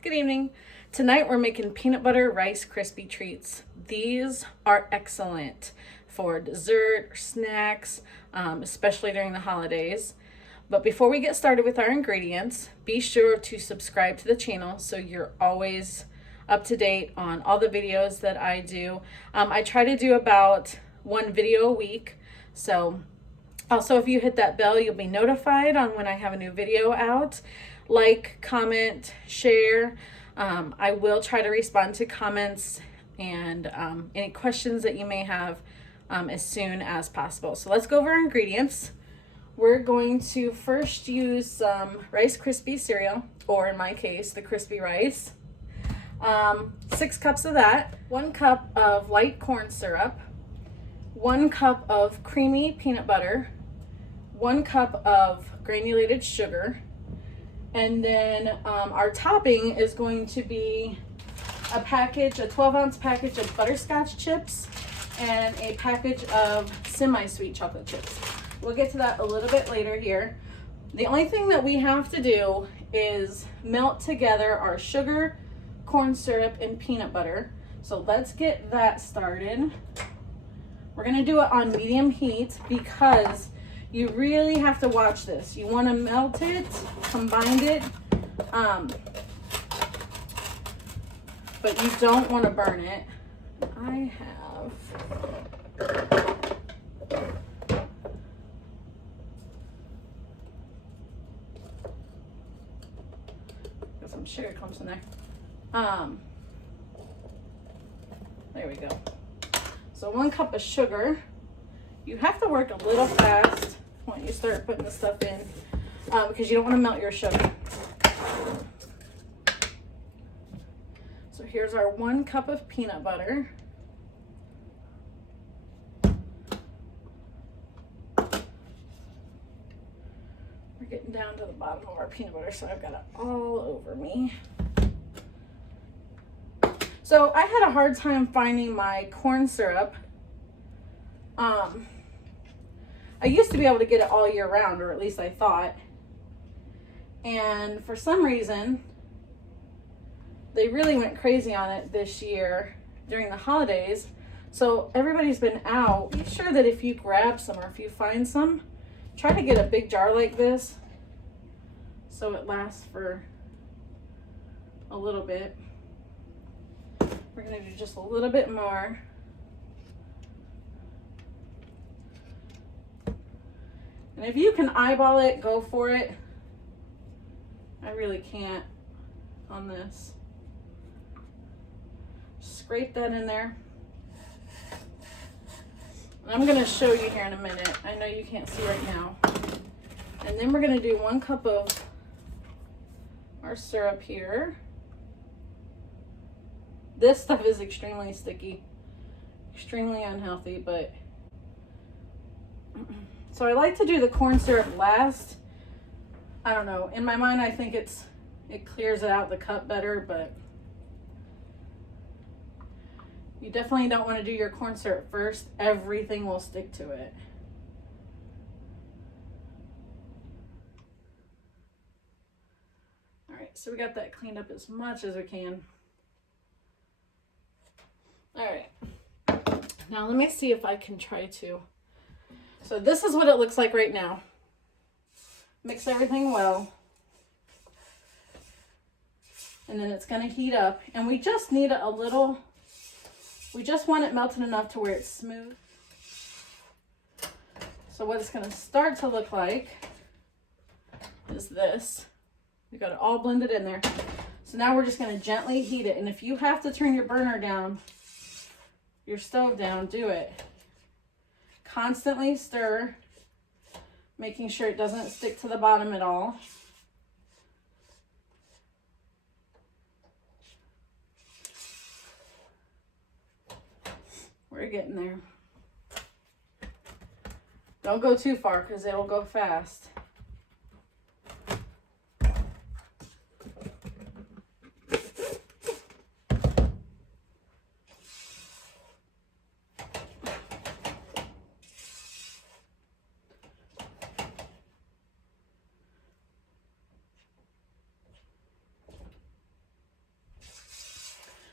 Good evening. Tonight we're making peanut butter Rice Krispie treats. These are excellent for dessert or snacks, especially during the holidays. But before we get started with our ingredients, be sure to subscribe to the channel so you're always up to date on all the videos that I do. I try to do about one video a week. So also, if you hit that bell, you'll be notified on when I have a new video out. Like, comment, share. I will try to respond to comments and any questions that you may have as soon as possible. So let's go over our ingredients. We're going to first use some Rice Krispies cereal, or in my case, the Crispy Rice. 6 cups of that. 1 cup of light corn syrup. 1 cup of creamy peanut butter. 1 cup of granulated sugar. And then our topping is going to be a 12-ounce package of butterscotch chips and a package of semi-sweet chocolate chips. We'll get to that a little bit later here. The only thing that we have to do is melt together our sugar, corn syrup, and peanut butter. So let's get that started. We're gonna do it on medium heat because you really have to watch this. You want to melt it, combine it, but you don't want to burn it. I have got some sugar clumps in there. There we go. So 1 cup of sugar. You have to work a little fast when you start putting the stuff in because you don't want to melt your sugar. So here's our 1 cup of peanut butter. We're getting down to the bottom of our peanut butter, so I've got it all over me. So I had a hard time finding my corn syrup. I used to be able to get it all year round, or at least I thought. And for some reason, they really went crazy on it this year during the holidays. So everybody's been out. Be sure that if you grab some or if you find some, try to get a big jar like this so it lasts for a little bit. We're going to do just a little bit more. And if you can eyeball it, go for it. I really can't on this. Scrape that in there. And I'm going to show you here in a minute. I know you can't see right now. And then we're going to do 1 cup of our syrup here. This stuff is extremely sticky, extremely unhealthy, but so I like to do the corn syrup last. I don't know. In my mind, I think it clears it out the cup better, but you definitely don't want to do your corn syrup first. Everything will stick to it. All right, so we got that cleaned up as much as we can. All right. Now let me see if I can try to. So this is what it looks like right now. Mix everything well. And then it's going to heat up. And we just need a little, we just want it melted enough to where it's smooth. So what it's going to start to look like is this. We got it all blended in there. So now we're just going to gently heat it. And if you have to turn your burner down, your stove down, do it. Constantly stir, making sure it doesn't stick to the bottom at all. We're getting there. Don't go too far because it'll go fast.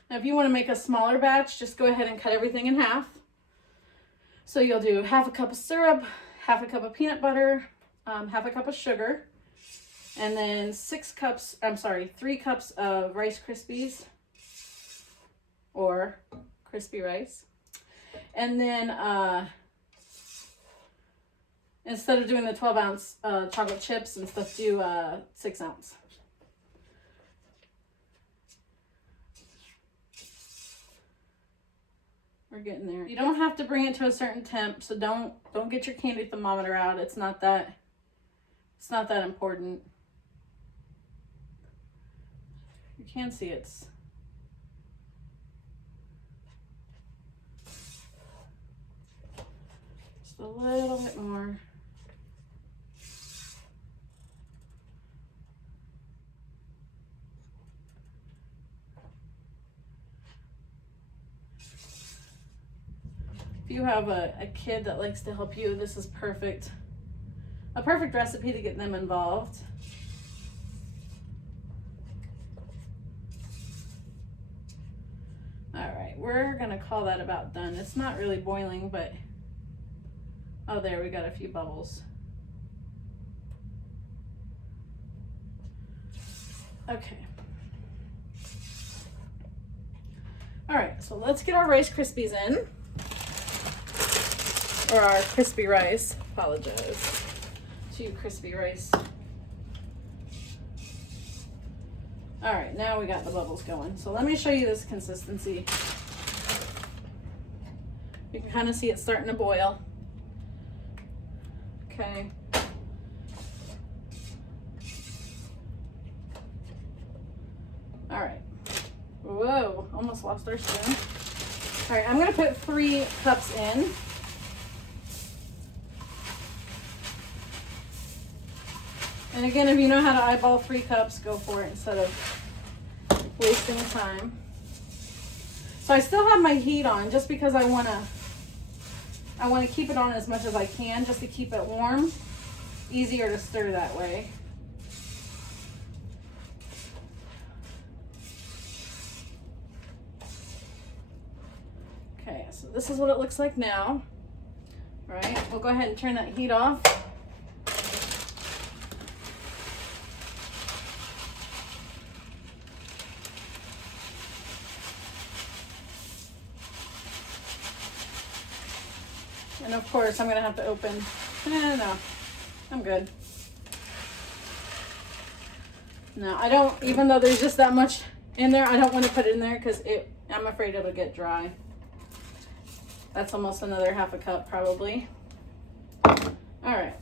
Now, if you want to make a smaller batch, just go ahead and cut everything in half. So you'll do half a cup of syrup, half a cup of peanut butter, half a cup of sugar, and then 3 cups of Rice Krispies or crispy rice. And then instead of doing the 12-ounce chocolate chips and stuff, do 6-ounce. We're getting there. You don't have to bring it to a certain temp, so don't get your candy thermometer out. It's not that important. You can see it's just a little bit more. If you have a kid that likes to help you, this is perfect. A perfect recipe to get them involved. All right, we're gonna call that about done. It's not really boiling, but oh, there, we got a few bubbles. Okay. All right, so let's get our Rice Krispies in. Or our crispy rice. Apologize to you, crispy rice. All right, now we got the bubbles going. So let me show you this consistency. You can kind of see it starting to boil. Okay. All right. Whoa, almost lost our spoon. All right, I'm gonna put 3 cups in. And again, if you know how to eyeball 3 cups, go for it instead of wasting time. So I still have my heat on just because I want to keep it on as much as I can just to keep it warm. Easier to stir that way. Okay, so this is what it looks like now. All right, we'll go ahead and turn that heat off. And of course, I'm gonna have to open. No, I'm good. No, I don't, even though there's just that much in there, I don't want to put it in there because I'm afraid it'll get dry. That's almost another half a cup probably. All right.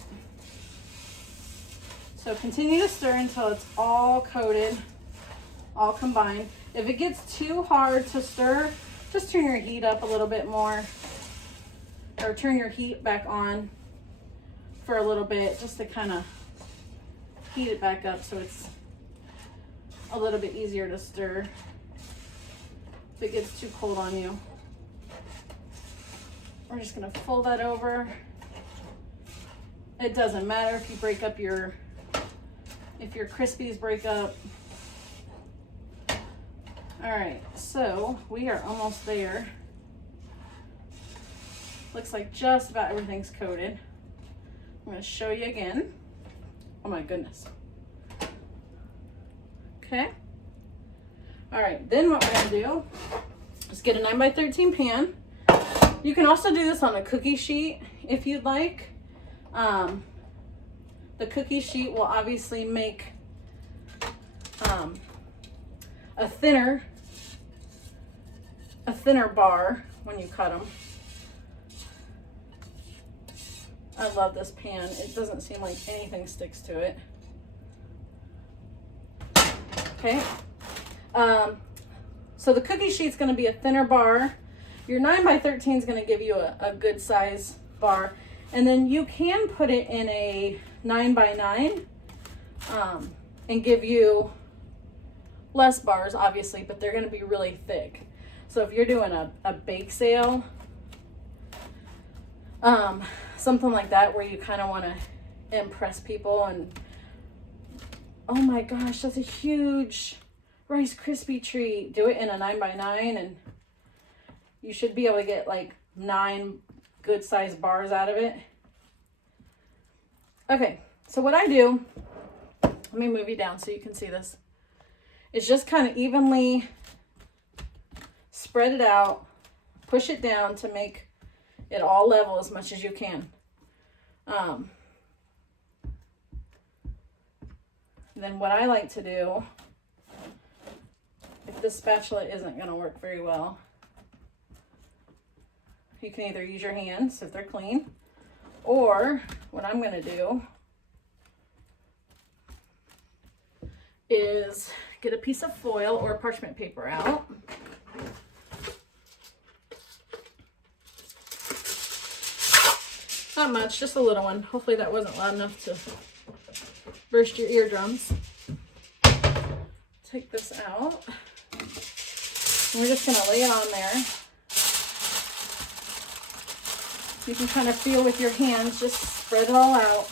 So continue to stir until it's all coated, all combined. If it gets too hard to stir, just turn your heat up a little bit more. Or turn your heat back on for a little bit just to kind of heat it back up so it's a little bit easier to stir if it gets too cold on you. We're just going to fold that over. It doesn't matter if you break up if your Krispies break up. All right, so we are almost there. Looks like just about everything's coated. I'm going to show you again. Oh my goodness. Okay. All right, then what we're going to do is get a 9x13 pan. You can also do this on a cookie sheet if you'd like. The cookie sheet will obviously make a thinner bar when you cut them. I love this pan. It doesn't seem like anything sticks to it. Okay. So the cookie sheet's going to be a thinner bar. Your 9x13 is going to give you a good size bar. And then you can put it in a 9x9 and give you less bars, obviously, but they're going to be really thick. So if you're doing a bake sale, something like that where you kind of want to impress people and oh my gosh, that's a huge Rice Krispie treat. Do it in a 9x9 and you should be able to get like 9 good sized bars out of it. Okay, so what I do, let me move you down so you can see this, is just kind of evenly spread it out, push it down to make it all level as much as you can. Then what I like to do, if this spatula isn't going to work very well, you can either use your hands if they're clean, or what I'm going to do is get a piece of foil or parchment paper out. Not much, just a little one. Hopefully that wasn't loud enough to burst your eardrums. Take this out. And we're just going to lay it on there. You can kind of feel with your hands, just spread it all out.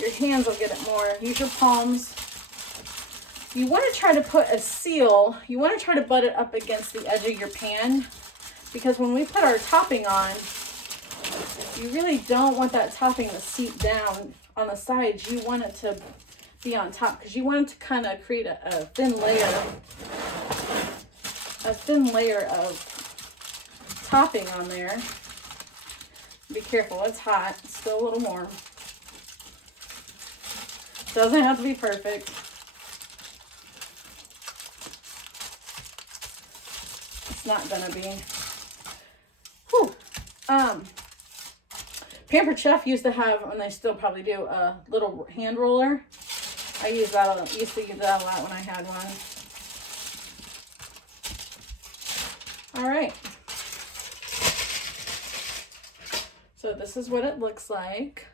Your hands will get it more. Use your palms. You want to try to put a seal, you want to try to butt it up against the edge of your pan, because when we put our topping on, you really don't want that topping to seep down on the sides. You want it to be on top because you want it to kind of create a thin layer of topping on there. Be careful, it's hot, it's still a little warm. Doesn't have to be perfect. It's not gonna be. Whew. Pampered Chef used to have, and they still probably do, a little hand roller. I used to use that a lot when I had one. All right. So this is what it looks like.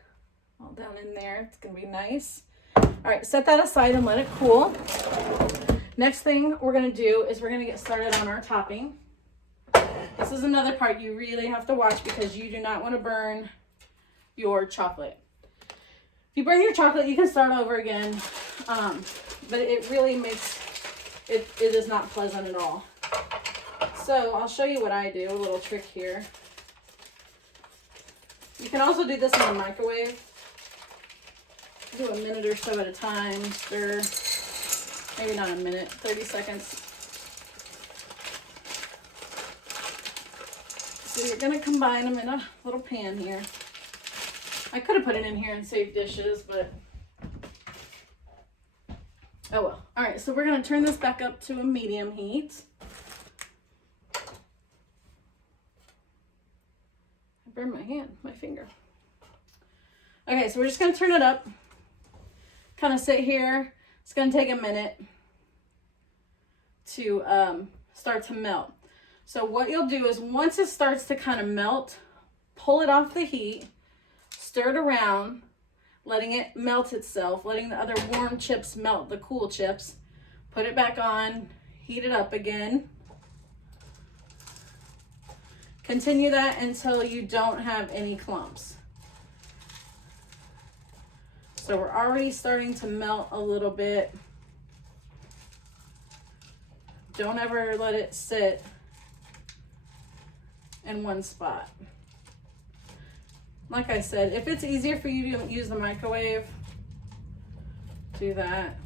All down in there. It's going to be nice. All right, set that aside and let it cool. Next thing we're going to do is we're going to get started on our topping. This is another part you really have to watch because you do not want to burn your chocolate. If you burn your chocolate, you can start over again, but it really makes it is not pleasant at all. So I'll show you what I do, a little trick here. You can also do this in the microwave. Do a minute or so at a time, stir, maybe not a minute, 30 seconds. So you're gonna combine them in a little pan here. I could have put it in here and saved dishes, but oh well. All right, so we're gonna turn this back up to a medium heat. I burned my hand, my finger. Okay, so we're just gonna turn it up. Kind of sit here. It's gonna take a minute to start to melt. So what you'll do is once it starts to kind of melt, pull it off the heat, stir it around, letting it melt itself, letting the other warm chips melt the cool chips. Put it back on, heat it up again. Continue that until you don't have any clumps. So we're already starting to melt a little bit. Don't ever let it sit in one spot. Like I said, if it's easier for you to use the microwave, do that.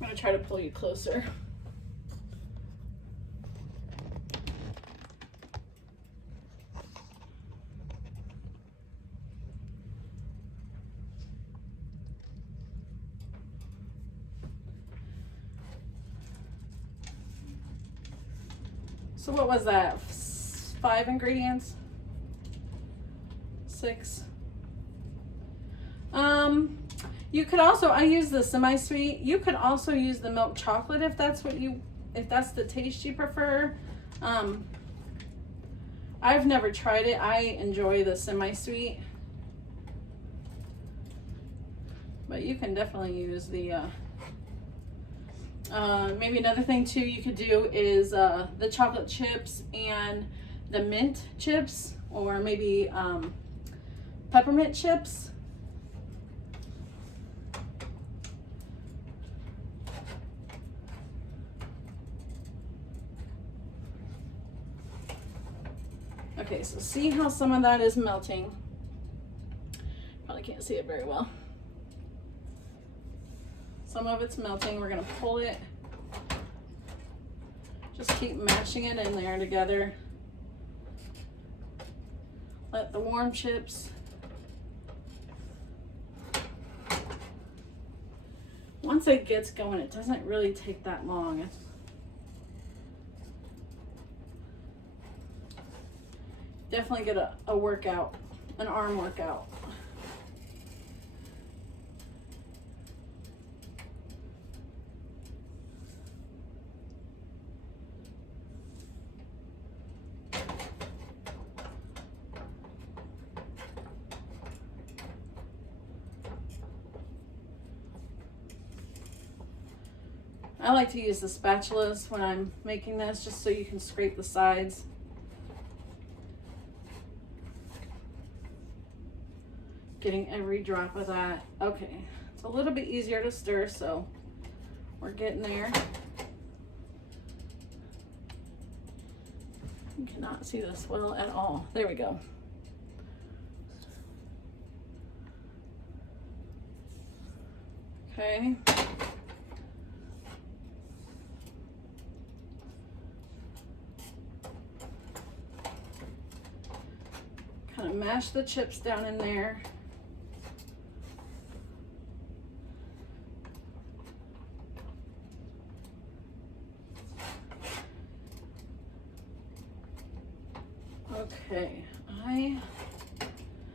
I'm going to try to pull you closer. So what was that? 5 ingredients? 6? You could also, I use the semi-sweet. You could also use the milk chocolate if that's the taste you prefer. I've never tried it. I enjoy the semi-sweet. But you can definitely use the maybe another thing too you could do is the chocolate chips and the mint chips, or maybe peppermint chips. Okay, so see how some of that is melting. Probably can't see it very well. Some of it's melting. We're gonna pull it. Just keep mashing it in there together. Let the warm chips. Once it gets going, it doesn't really take that long. Definitely get a workout, an arm workout. I like to use the spatulas when I'm making this, just so you can scrape the sides. Getting every drop of that. Okay, it's a little bit easier to stir, so we're getting there. You cannot see this well at all. There we go. Okay. Kind of mash the chips down in there. Okay, I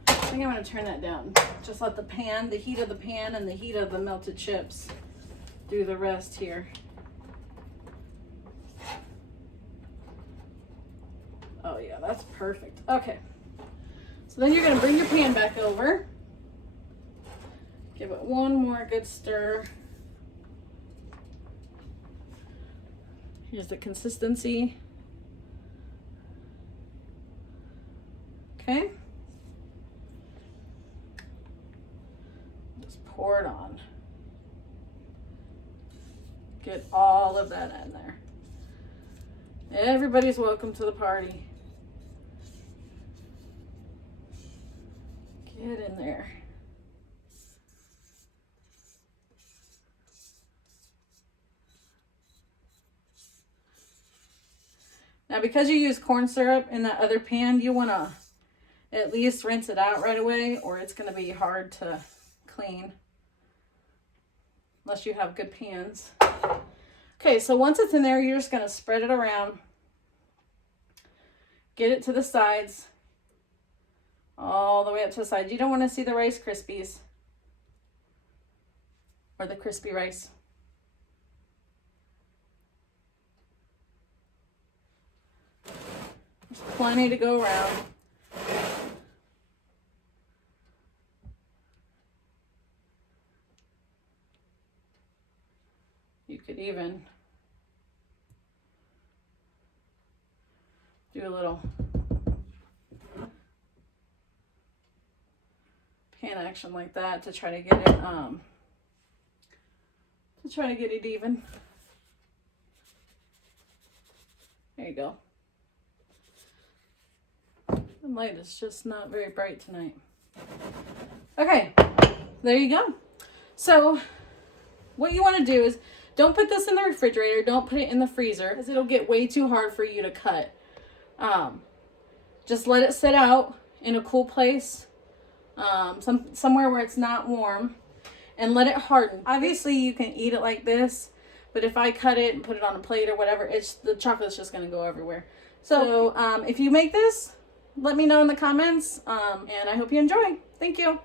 think I'm going to turn that down. Just let the pan, the heat of the pan and the heat of the melted chips do the rest here. Oh yeah, that's perfect. Okay, so then you're going to bring your pan back over. Give it one more good stir. Here's the consistency. Okay. Just pour it on. Get all of that in there. Everybody's welcome to the party. Get in there. Now, because you use corn syrup in that other pan, you want to at least rinse it out right away, or it's going to be hard to clean unless you have good pans. Okay, so once it's in there, you're just going to spread it around. Get it to the sides. All the way up to the sides. You don't want to see the Rice Krispies or the crispy rice. There's plenty to go around. You could even do a little pan action like that to try to get it even. There you go. The light is just not very bright tonight. Okay, there you go. So what you want to do is don't put this in the refrigerator. Don't put it in the freezer because it'll get way too hard for you to cut. Just let it sit out in a cool place, somewhere where it's not warm, and let it harden. Obviously, you can eat it like this, but if I cut it and put it on a plate or whatever, the chocolate's just going to go everywhere. So if you make this, let me know in the comments, and I hope you enjoy. Thank you.